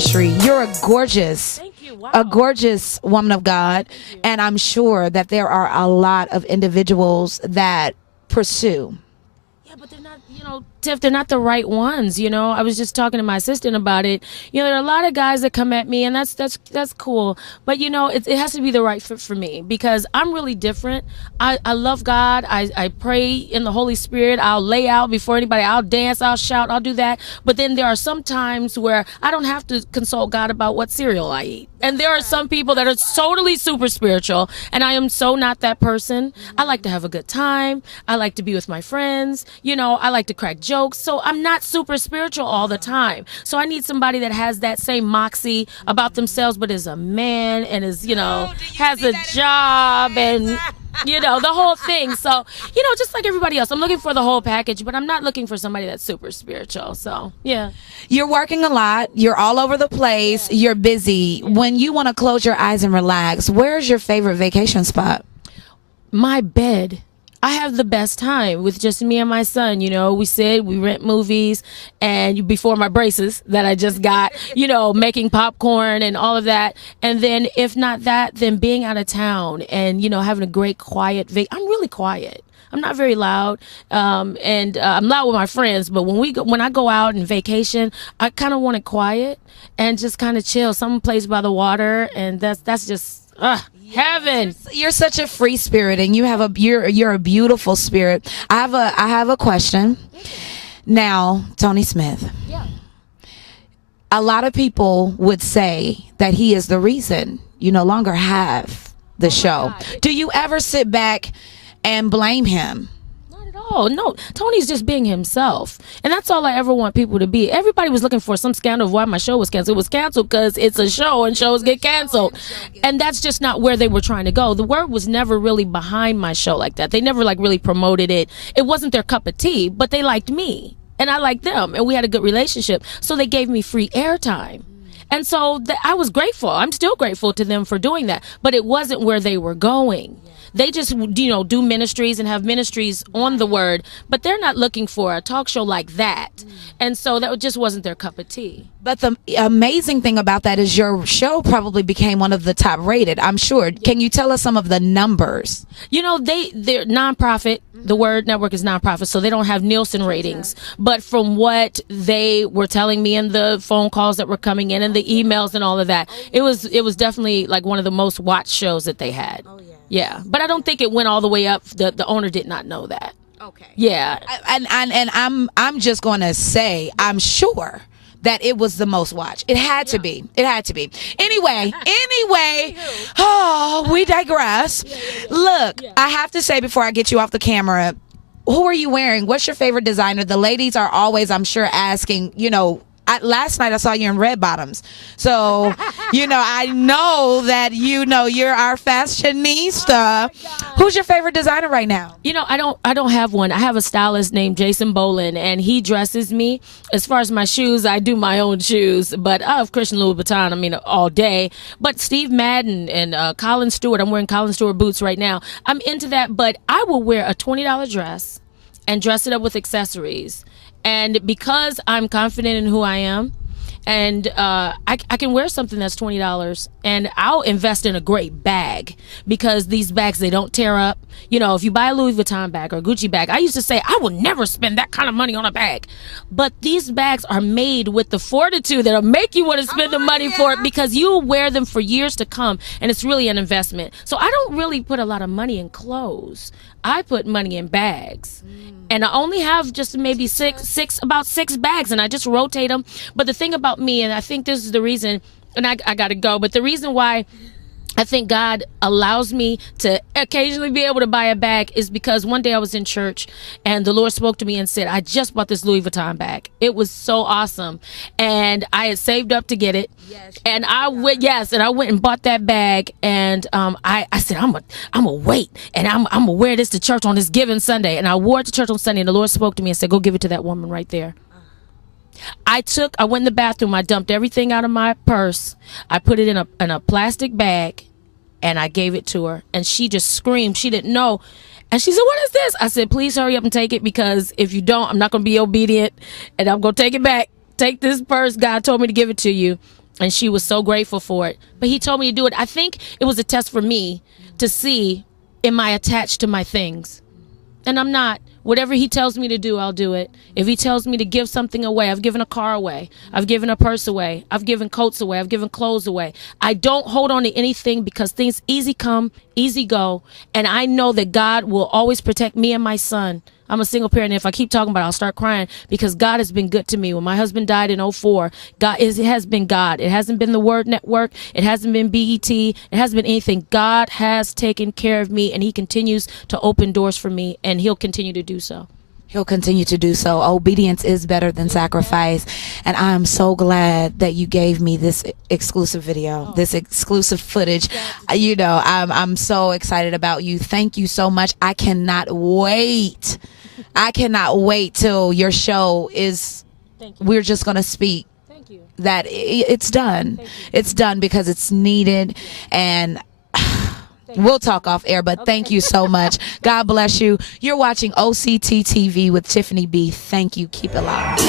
industry. You're a gorgeous, Thank you. Wow. a gorgeous woman of God. And I'm sure that there are a lot of individuals that pursue. Yeah, but they're not, Tiff, they're not the right ones, I was just talking to my assistant about it. There are a lot of guys that come at me, and that's cool. But, it has to be the right fit for me, because I'm really different. I love God. I pray in the Holy Spirit. I'll lay out before anybody. I'll dance. I'll shout. I'll do that. But then there are some times where I don't have to consult God about what cereal I eat. And there are some people that are totally super spiritual, and I am so not that person. I like to have a good time. I like to be with my friends. I like to crack jokes. So I'm not super spiritual all the time. So I need somebody that has that same moxie about themselves, but is a man and is, has a job and, the whole thing. So, just like everybody else, I'm looking for the whole package, but I'm not looking for somebody that's super spiritual. So, yeah. You're working a lot. You're all over the place. You're busy. When you want to close your eyes and relax, where's your favorite vacation spot? My bed. I have the best time with just me and my son. We rent movies, and before my braces that I just got, making popcorn and all of that. And then if not that, then being out of town and, having a great quiet I'm really quiet. I'm not very loud, and I'm loud with my friends. But when I go out and vacation, I kind of want it quiet and just kind of chill. Some place by the water, and that's just heaven. You're such a free spirit, and you're a beautiful spirit. I have a question. Now, Tony Smith. Yeah. A lot of people would say that he is the reason you no longer have the show. Do you ever sit back and blame him? Not at all. No, Tony's just being himself, and that's all I ever want people to be. Everybody was looking for some scandal of why my show was canceled. It was canceled because it's a show, and shows get canceled, and that's just not where they were trying to go. The word was never really behind my show like that. They never really promoted it. It wasn't their cup of tea, but they liked me, and I liked them, and we had a good relationship, so they gave me free airtime. And so I was grateful. I'm still grateful to them for doing that, but it wasn't where they were going. They just, do ministries and have ministries on the word, but they're not looking for a talk show like that. And so that just wasn't their cup of tea. But the amazing thing about that is your show probably became one of the top rated, I'm sure. Can you tell us some of the numbers? They're nonprofit. The Word Network is nonprofit, so they don't have Nielsen ratings. But from what they were telling me and the phone calls that were coming in and the emails and all of that, it was definitely like one of the most watched shows that they had. Oh, yeah. Yeah, but I don't think it went all the way up. The owner did not know that. Okay. Yeah. And I'm just going to say, I'm sure that it was the most watched. It had to be. It had to be. Anyway, we digress. Look, I have to say before I get you off the camera, who are you wearing? What's your favorite designer? The ladies are always, I'm sure, asking, last night I saw you in red bottoms. So, I know that you're our fashionista. Who's your favorite designer right now? I don't have one. I have a stylist named Jason Bolin, and he dresses me. As far as my shoes, I do my own shoes, but I have Christian Louboutin, all day. But Steve Madden and Colin Stewart, I'm wearing Colin Stewart boots right now. I'm into that, but I will wear a $20 dress and dress it up with accessories. And because I'm confident in who I am, and I can wear something that's $20, and I'll invest in a great bag, because these bags, they don't tear up. If you buy a Louis Vuitton bag or a Gucci bag, I used to say I will never spend that kind of money on a bag. But these bags are made with the fortitude that'll make you want to spend the money for it, because you'll wear them for years to come, and it's really an investment. So I don't really put a lot of money in clothes. I put money in bags. And I only have just maybe about six bags, and I just rotate them. But the thing about me, and I think this is the reason, and I got to go, but the reason why I think God allows me to occasionally be able to buy a bag is because one day I was in church and the Lord spoke to me and said, I just bought this Louis Vuitton bag. It was so awesome. And I had saved up to get it. And I went and bought that bag. And I said, I'm gonna wait, and I'm gonna wear this to church on this given Sunday. And I wore it to church on Sunday, and the Lord spoke to me and said, go give it to that woman right there. I went in the bathroom, I dumped everything out of my purse, I put it in a plastic bag, and I gave it to her, and she just screamed. She didn't know. And she said, what is this? I said, please hurry up and take it, because if you don't, I'm not going to be obedient, and I'm going to take it back. Take this purse. God told me to give it to you. and she was so grateful for it. But he told me to do it. I think it was a test for me to see, am I attached to my things? And I'm not. Whatever he tells me to do, I'll do it. If he tells me to give something away, I've given a car away. I've given a purse away. I've given coats away. I've given clothes away. I don't hold on to anything because things easy come, easy go. And I know that God will always protect me and my son. I'm a single parent, and if I keep talking about it, I'll start crying because God has been good to me. When my husband died in '04, it has been God. It hasn't been the Word Network. It hasn't been BET. It hasn't been anything. God has taken care of me, and he continues to open doors for me, and he'll continue to do so. He'll continue to do so. Obedience is better than sacrifice. And I'm so glad that you gave me this exclusive video, this exclusive footage. You know, I'm so excited about you. Thank you so much. I cannot wait. I cannot wait till your show is, we're just going to speak. That it's done. It's done because it's needed. And we'll talk off air, but thank you so much. God bless you. You're watching OCT-TV with Tiffany B. Thank you. Keep it locked.